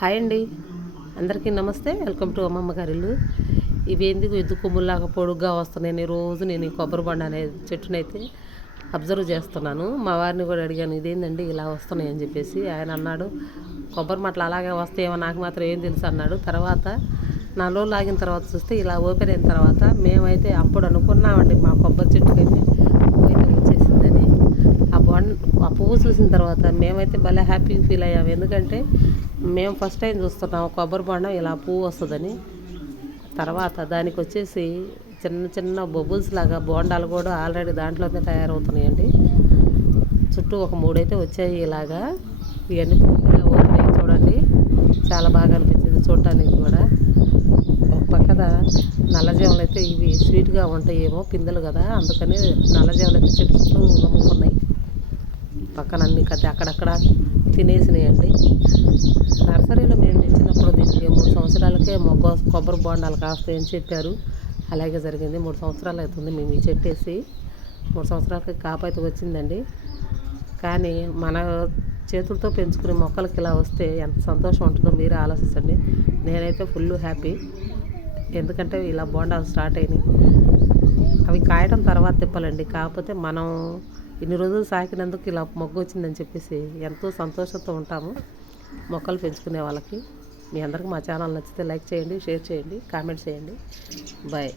Hi అండి, అందరికీ నమస్తే. వెల్కమ్ టు అమ్మమ్మ గారి ఇల్లు. ఇవి ఎందుకు ఎద్దు కొమ్ముల్లాగా పొడుగ్గా వస్తున్నాయని రోజు నేను ఈ కొబ్బరి బండ అనే చెట్టునైతే అబ్జర్వ్ చేస్తున్నాను. మా వారిని కూడా అడిగాను, ఇదేందండి ఇలా వస్తున్నాయి అని చెప్పేసి. ఆయన అన్నాడు, కొబ్బరి మట్టలు అలాగే వస్తాయేమో, నాకు మాత్రం ఏం తెలుసు అన్నాడు. తర్వాత 4 రోజులు ఆగిన తర్వాత చూస్తే ఇలా ఓపెన్ అయిన తర్వాత మేమైతే అప్పుడు అనుకున్నామండి, మా కొబ్బరి చెట్టుకైతే పోయిన వచ్చేసిందని. ఆ పువ్వు చూసిన తర్వాత మేమైతే భలే హ్యాపీగా ఫీల్ అయ్యాము. ఎందుకంటే మేము ఫస్ట్ టైం చూస్తున్నాం కొబ్బరి బొండం ఇలా పువ్వు వస్తుందని. తర్వాత దానికి వచ్చేసి చిన్న చిన్న బొబుల్స్ లాగా బోండాలు కూడా ఆల్రెడీ దాంట్లోనే తయారవుతున్నాయండి. చుట్టూ ఒక 3 అయితే వచ్చాయి ఇలాగా. ఇవన్నీ పూర్తిగా ఓపెన్ అయ్యి చూడండి, చాలా బాగా అనిపించింది చూడటానికి కూడా. ఒక పక్కన నల్లజేమలు అయితే ఇవి స్వీట్గా ఉంటాయేమో పిందెలు కదా, అందుకని నల్లజేమలు అయితే చెట్టు చుట్టూ అమ్ముకున్నాయి. పక్కన అన్ని అక్కడక్కడ తినేసినాయండి. నర్సరీలో మేము తెచ్చినప్పుడు దీనికి 3 సంవత్సరాలకే కొబ్బరి బోండాలు కాస్తాయని చెప్పారు. అలాగే జరిగింది. 3 సంవత్సరాలు అవుతుంది మేము ఈ చెట్టు వేసి. 3 సంవత్సరాలకి కాపు అయితే వచ్చిందండి. కానీ మన చేతులతో పెంచుకునే మొక్కలకి ఇలా వస్తే ఎంత సంతోషం ఉంటుందో మీరే ఆలోచించండి. నేనైతే ఫుల్ హ్యాపీ. ఎందుకంటే ఇలా బోండాలు స్టార్ట్ అయినాయి. అవి కాయడం తర్వాత తిప్పాలండి. కాకపోతే మనం ఇన్ని రోజులు సాకినందుకు ఇలా మొగ్గు వచ్చిందని చెప్పేసి ఎంతో సంతోషంతో ఉంటాము మొక్కలు పెంచుకునే వాళ్ళకి. మీ అందరికీ మా ఛానల్ నచ్చితే లైక్ చేయండి, షేర్ చేయండి, కామెంట్ చేయండి. బాయ్.